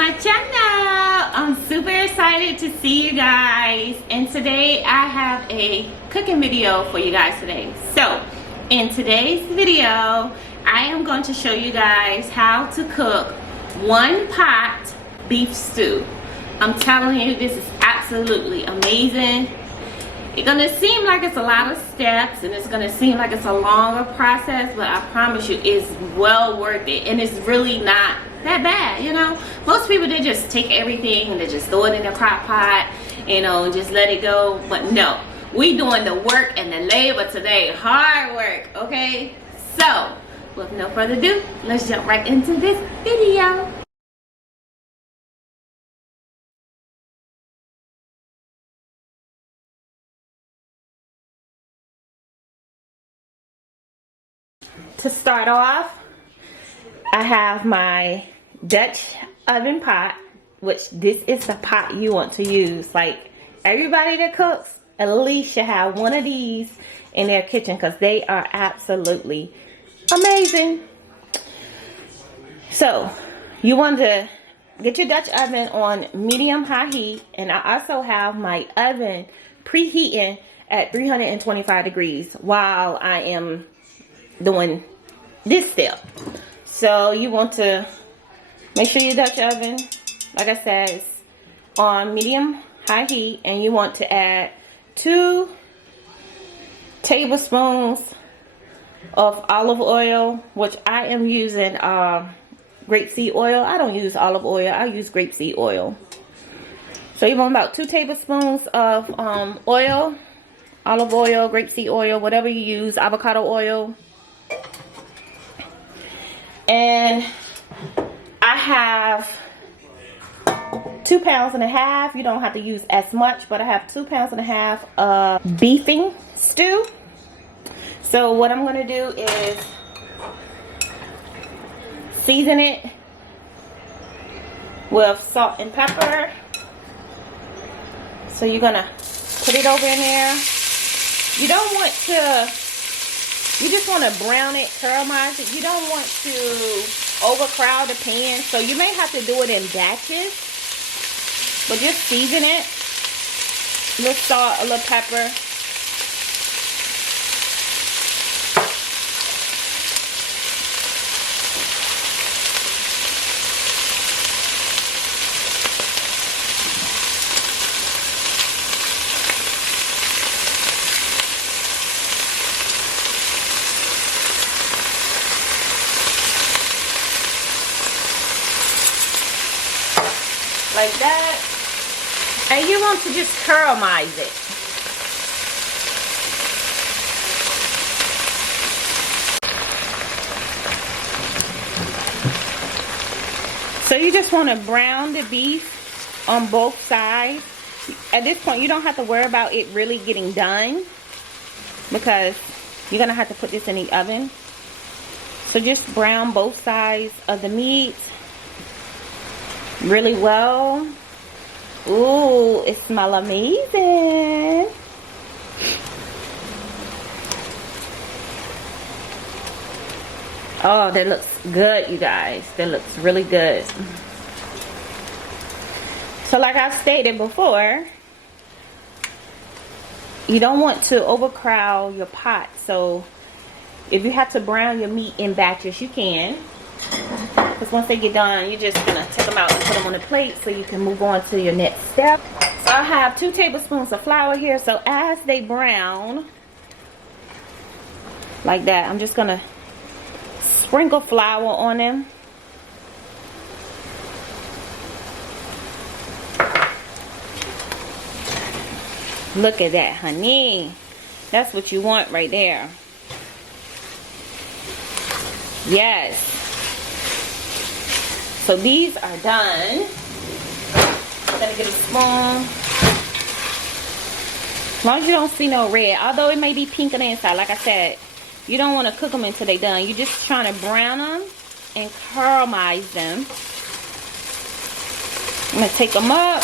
my channel. I'm super excited to see you guys, and today I have a cooking video for you guys today. So in today's video I am going to show you guys how to cook one pot beef stew. I'm telling you, this is absolutely amazing. It's gonna seem like it's a lot of steps and it's gonna seem like it's a longer process, but I promise you it's well worth it, and it's really not that bad. You know, most people, they just take everything and they just throw it in the crock pot, you know, and just let it go. But no, we doing the work and the labor today, hard work. Okay, so with no further ado, let's jump right into this video. To start off, I have my Dutch oven pot, which this is the pot you want to use. Like, everybody that cooks at least should have one of these in their kitchen because they are absolutely amazing. So you want to get your Dutch oven on medium high heat, and I also have my oven preheating at 325 degrees while I am doing this step. So you want to make sure your Dutch oven, like I said, is on medium high heat, and you want to add 2 tablespoons of olive oil, which I am using grapeseed oil. I don't use olive oil, I use grapeseed oil. So you want about 2 tablespoons of oil, olive oil, grapeseed oil, whatever you use, avocado oil. And I have 2.5 pounds. You don't have to use as much, but I have 2.5 pounds of beefing stew. So what I'm going to do is season it with salt and pepper. So you're going to put it over in there. You don't want to, you just want to brown it, caramelize it. You don't want to overcrowd the pan. So you may have to do it in batches. But just season it. A little salt, a little pepper. Like that, and you want to just caramelize it. So you just want to brown the beef on both sides. At this point, you don't have to worry about it really getting done because you're going to have to put this in the oven. So just brown both sides of the meat really well. Ooh, it smells amazing. Oh, that looks good, you guys. That looks really good. So like I stated before, you don't want to overcrowd your pot. So if you have to brown your meat in batches, you can. Because once they get done, you're just going to take them out and put them on a plate so you can move on to your next step. So I have 2 tablespoons of flour here. So as they brown, like that, I'm just going to sprinkle flour on them. Look at that, honey. That's what you want right there. Yes. So these are done. I'm gonna get a spoon. As long as you don't see no red, although it may be pink on the inside, like I said, you don't want to cook them until they're done. You're just trying to brown them and caramelize them. I'm gonna take them up.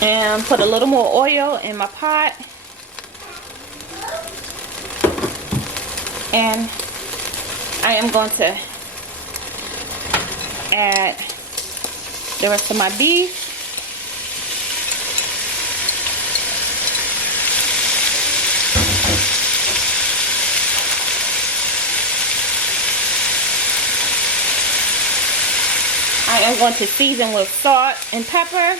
And put a little more oil in my pot. And I am going to add the rest of my beef. I am going to season with salt and pepper.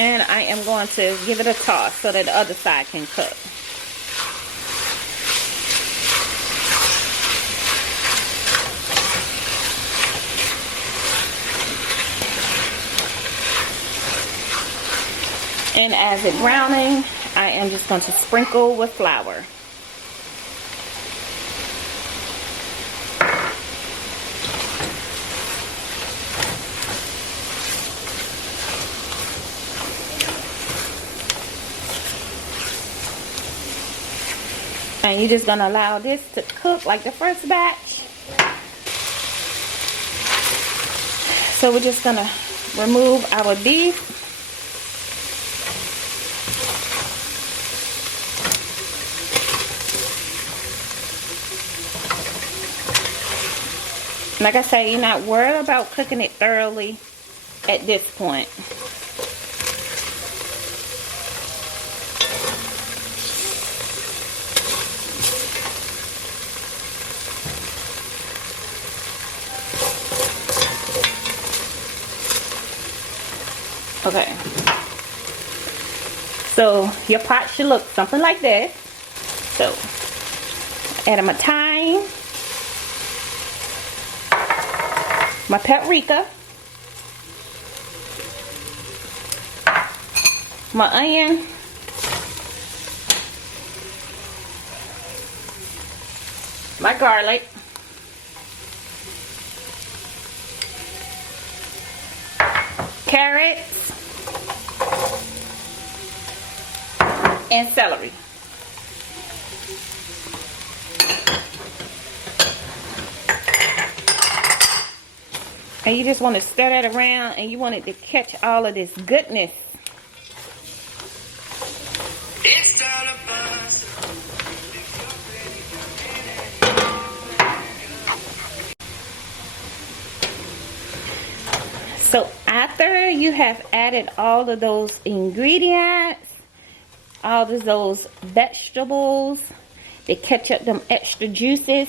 And I am going to give it a toss so that the other side can cook. And as it's browning, I am just going to sprinkle with flour. And you're just going to allow this to cook like the first batch. So we're just going to remove our beef. Like I say, you're not worried about cooking it thoroughly at this point. Okay, so your pot should look something like this. So, add my thyme, my paprika, my onion, my garlic, carrots, and celery. And you just want to stir that around, and you want it to catch all of this goodness. So after you have added all of those ingredients, all of those vegetables, they catch up them extra juices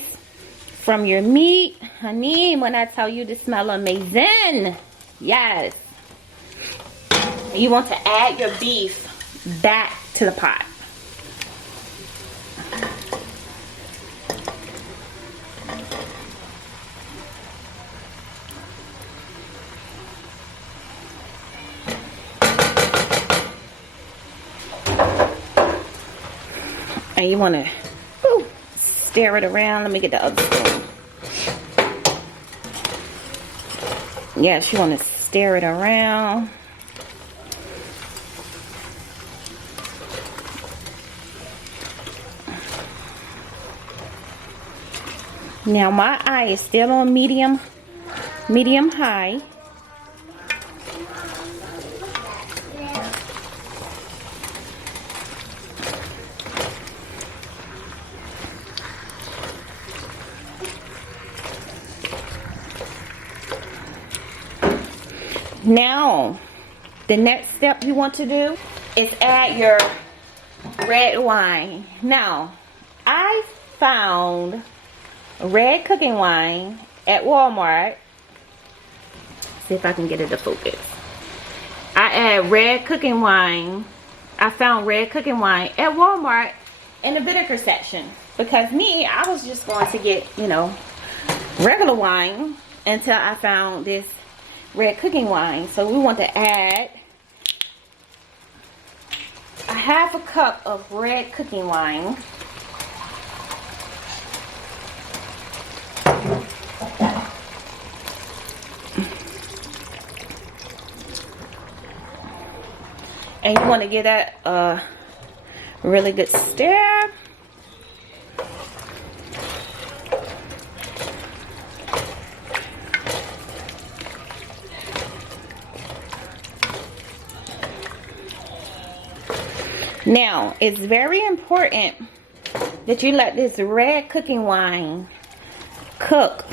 from your meat. Honey, when I tell you this smell amazing. Yes. You want to add your beef back to the pot. And you want to stir it around. Let me get the other spoon. Yes, you want to stir it around. Now my eye is still on medium high. Now, the next step you want to do is add your red wine. Now, I found red cooking wine at Walmart. See if I can get it to focus. I add red cooking wine. I found red cooking wine at Walmart in the vinegar section. Because me, I was just going to get, you know, regular wine until I found this red cooking wine. So we want to add a half a cup of red cooking wine. And you want to give that a really good stir. Now, it's very important that you let this red cooking wine cook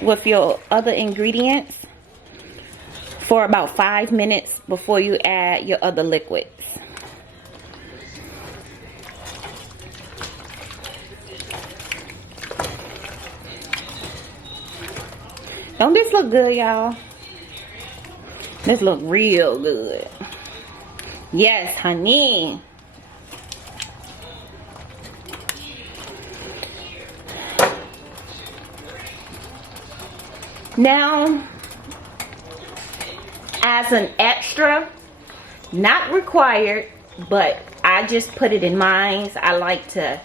with your other ingredients for about 5 minutes before you add your other liquids. Don't this look good, y'all? This look real good. Yes, honey. Now, as an extra, not required, but I just put it in mine. I like to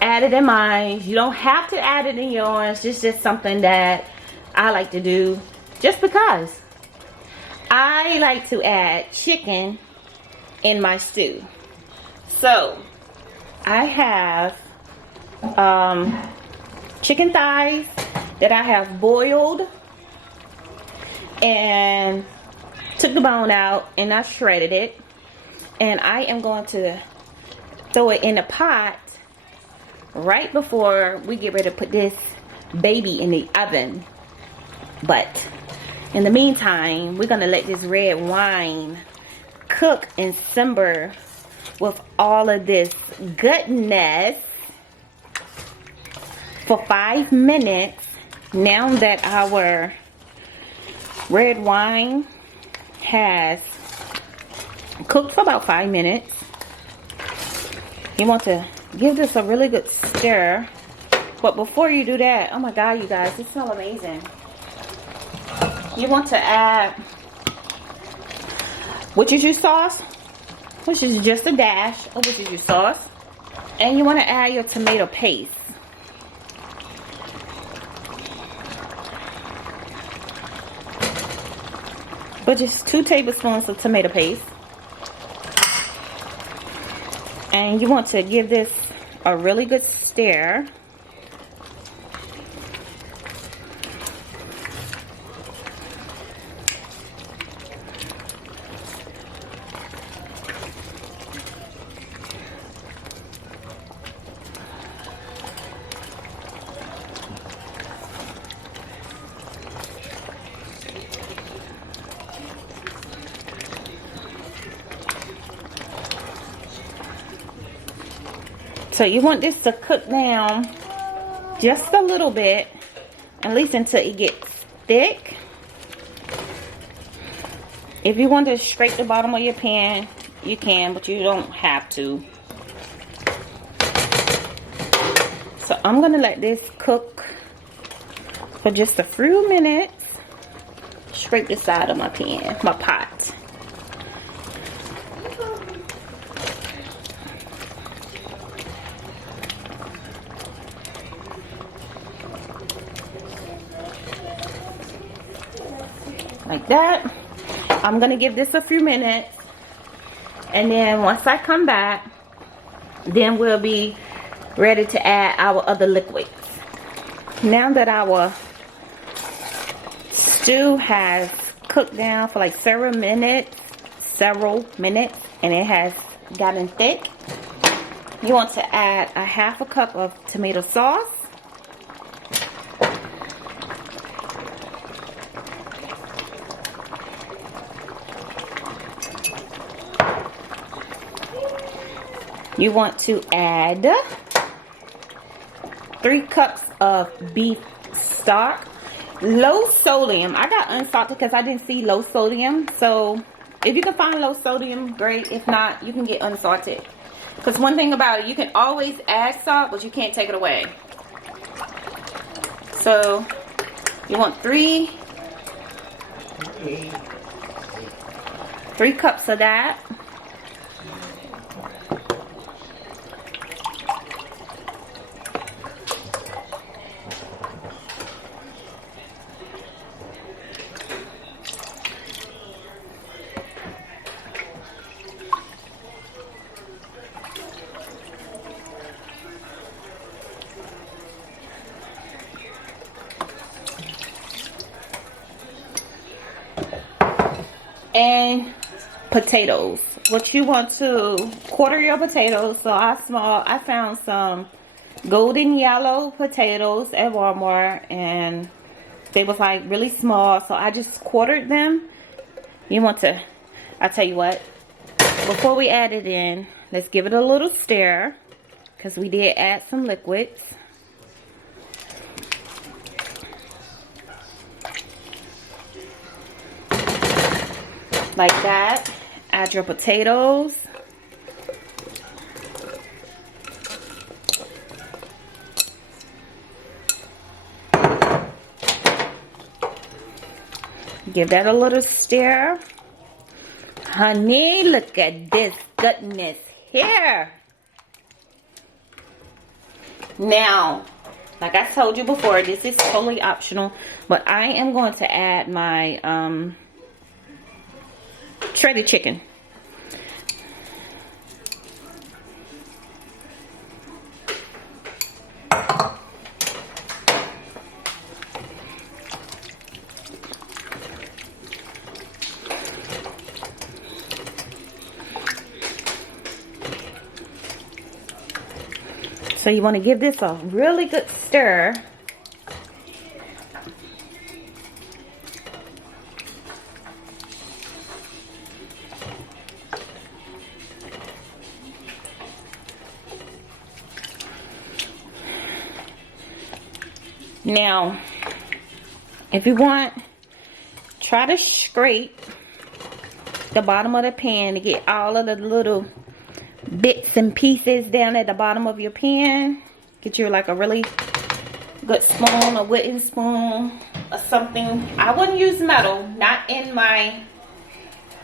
add it in mine. You don't have to add it in yours. It's just something that I like to do just because. I like to add chicken in my stew. So, I have chicken thighs that I have boiled and took the bone out and I shredded it, and I am going to throw it in a pot right before we get ready to put this baby in the oven. But in the meantime, we're gonna let this red wine cook and simmer with all of this goodness for 5 minutes. Now that our red wine has cooked for about 5 minutes, you want to give this a really good stir. But before you do that, oh my god, you guys, it smells amazing. You want to add Worcestershire sauce, which is just a dash of Worcestershire sauce, and you want to add your tomato paste. But just 2 tablespoons of tomato paste. And you want to give this a really good stir. So you want this to cook down just a little bit, at least until it gets thick. If you want to scrape the bottom of your pan, you can, but you don't have to. So I'm going to let this cook for just a few minutes. Scrape the side of my pan, my pot. Like that. I'm gonna give this a few minutes, and then once I come back, then we'll be ready to add our other liquids. Now that our stew has cooked down for like several minutes, and it has gotten thick, you want to add a ½ cup of tomato sauce. You want to add 3 cups of beef stock. Low sodium. I got unsalted because I didn't see low sodium. So if you can find low sodium, great. If not, you can get unsalted. Because one thing about it, you can always add salt, but you can't take it away. So you want 3 cups of that. And potatoes. What you want to quarter your potatoes. So I found some golden yellow potatoes at Walmart, and they was like really small, so I just quartered them. You want to, I'll tell you what, before we add it in, let's give it a little stir, because we did add some liquids. Like that. Add your potatoes. Give that a little stir. Honey, look at this goodness here. Now, like I told you before, this is totally optional, but I am going to add my shredded chicken. So you want to give this a really good stir. Now, if you want, try to scrape the bottom of the pan to get all of the little bits and pieces down at the bottom of your pan. Get you like a really good spoon, a wooden spoon or something. I wouldn't use metal, not in my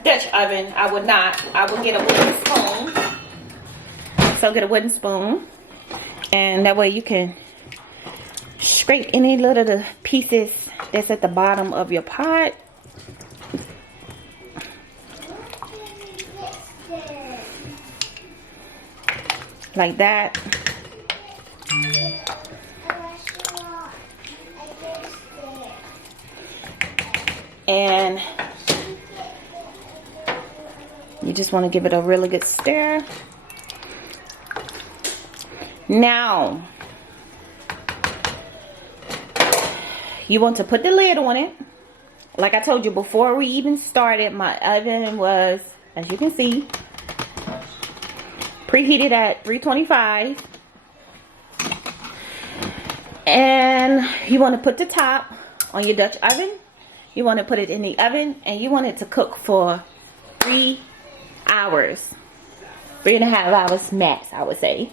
Dutch oven. I would not. I would get a wooden spoon. So get a wooden spoon, and that way you can scrape any little pieces that's at the bottom of your pot. Like that. And you just want to give it a really good stir. Now, you want to put the lid on it. Like I told you before we even started, my oven was, as you can see, preheated at 325. And you want to put the top on your Dutch oven. You want to put it in the oven, and you want it to cook for 3 hours. 3.5 hours max, I would say.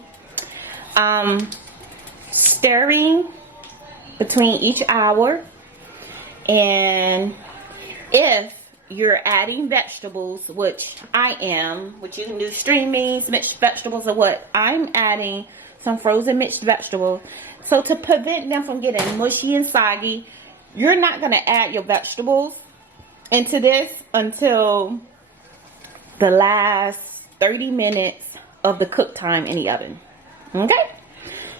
Stirring between each hour. And if you're adding vegetables, which I am, which you can do string beans, mixed vegetables, or what, I'm adding some frozen mixed vegetables. So to prevent them from getting mushy and soggy, you're not going to add your vegetables into this until the last 30 minutes of the cook time in the oven. Okay?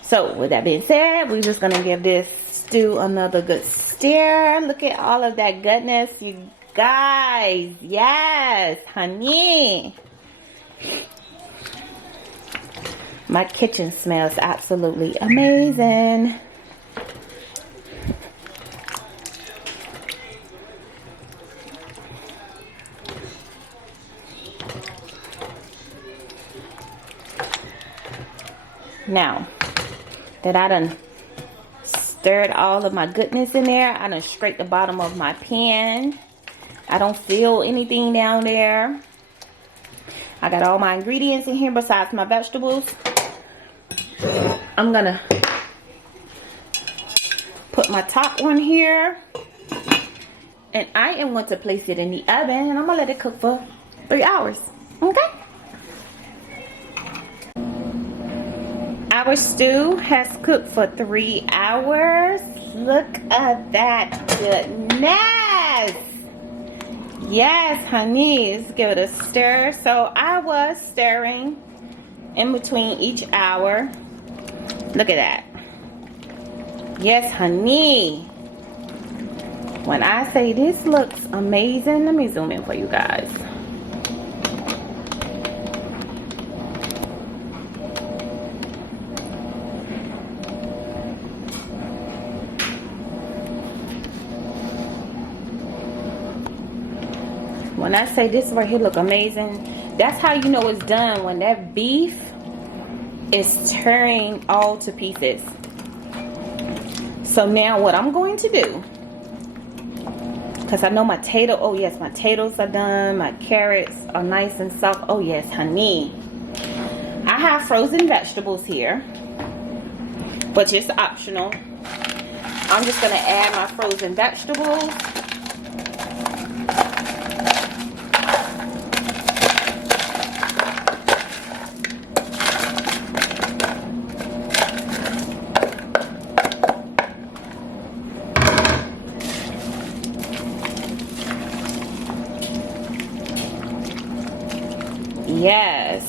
So with that being said, we're just going to give this stew another good stir. Look at all of that goodness, you guys. Yes, honey. My kitchen smells absolutely amazing. Now that I done stirred all of my goodness in there, I done scraped the bottom of my pan. I don't feel anything down there. I got all my ingredients in here besides my vegetables. I'm gonna put my top on here, and I am going to place it in the oven, and I'm gonna let it cook for 3 hours. Okay? Our stew has cooked for 3 hours. Look at that goodness. Yes, honey. Let's give it a stir. So I was stirring in between each hour. Look at that. Yes, honey. When I say this looks amazing, let me zoom in for you guys. When I say this right here look amazing, that's how you know it's done, when that beef is tearing all to pieces. So now what I'm going to do, because I know my tato, oh yes, my potatoes are done, my carrots are nice and soft. Oh yes, honey. I have frozen vegetables here, but it's optional. I'm just gonna add my frozen vegetables. Yes.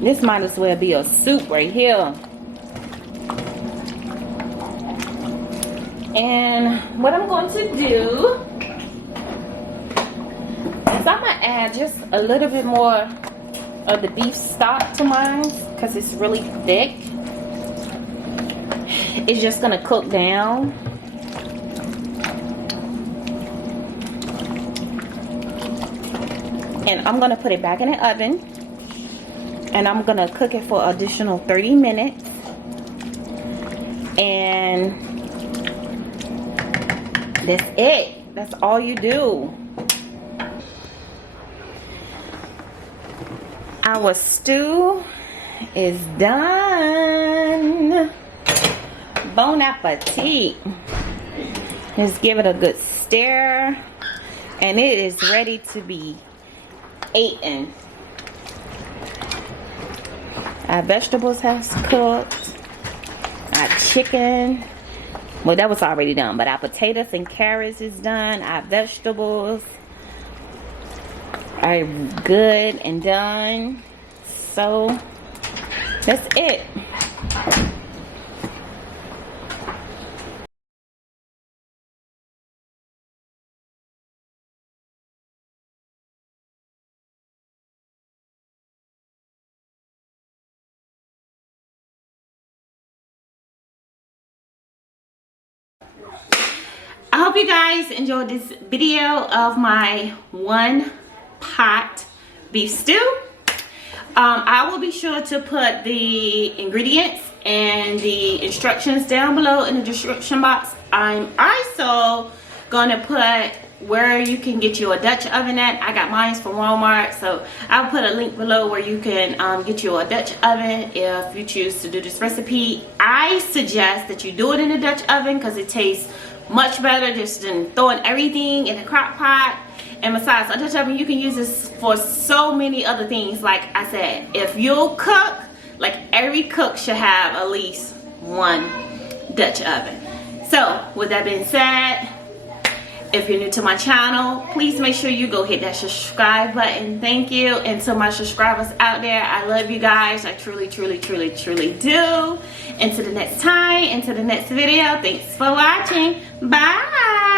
This might as well be a soup right here. And what I'm going to do is I'm going to add just a little bit more of the beef stock to mine because it's really thick. It's just going to cook down. And I'm gonna put it back in the oven, and I'm gonna cook it for additional 30 minutes. And that's it. That's all you do. Our stew is done. Bon appetit. Just give it a good stir, and it is ready to be eaten. Our vegetables have cooked. Our chicken, well, that was already done, but our potatoes and carrots is done. Our vegetables are good and done. So that's it. I hope you guys enjoyed this video of my one pot beef stew. I will be sure to put the ingredients and the instructions down below in the description box. I'm also gonna put where you can get you a Dutch oven at. I got mine from Walmart, so I'll put a link below where you can get you a Dutch oven if you choose to do this recipe. I suggest that you do it in a Dutch oven because it tastes much better just than throwing everything in the crock pot. And besides, a Dutch oven, you can use this for so many other things. Like I said, if you'll cook, like every cook should have at least one Dutch oven. So with that being said, if you're new to my channel, please make sure you go hit that subscribe button. Thank you. And to my subscribers out there, I love you guys. I truly, truly, truly, truly do. Until the next time, until the next video, thanks for watching. Bye.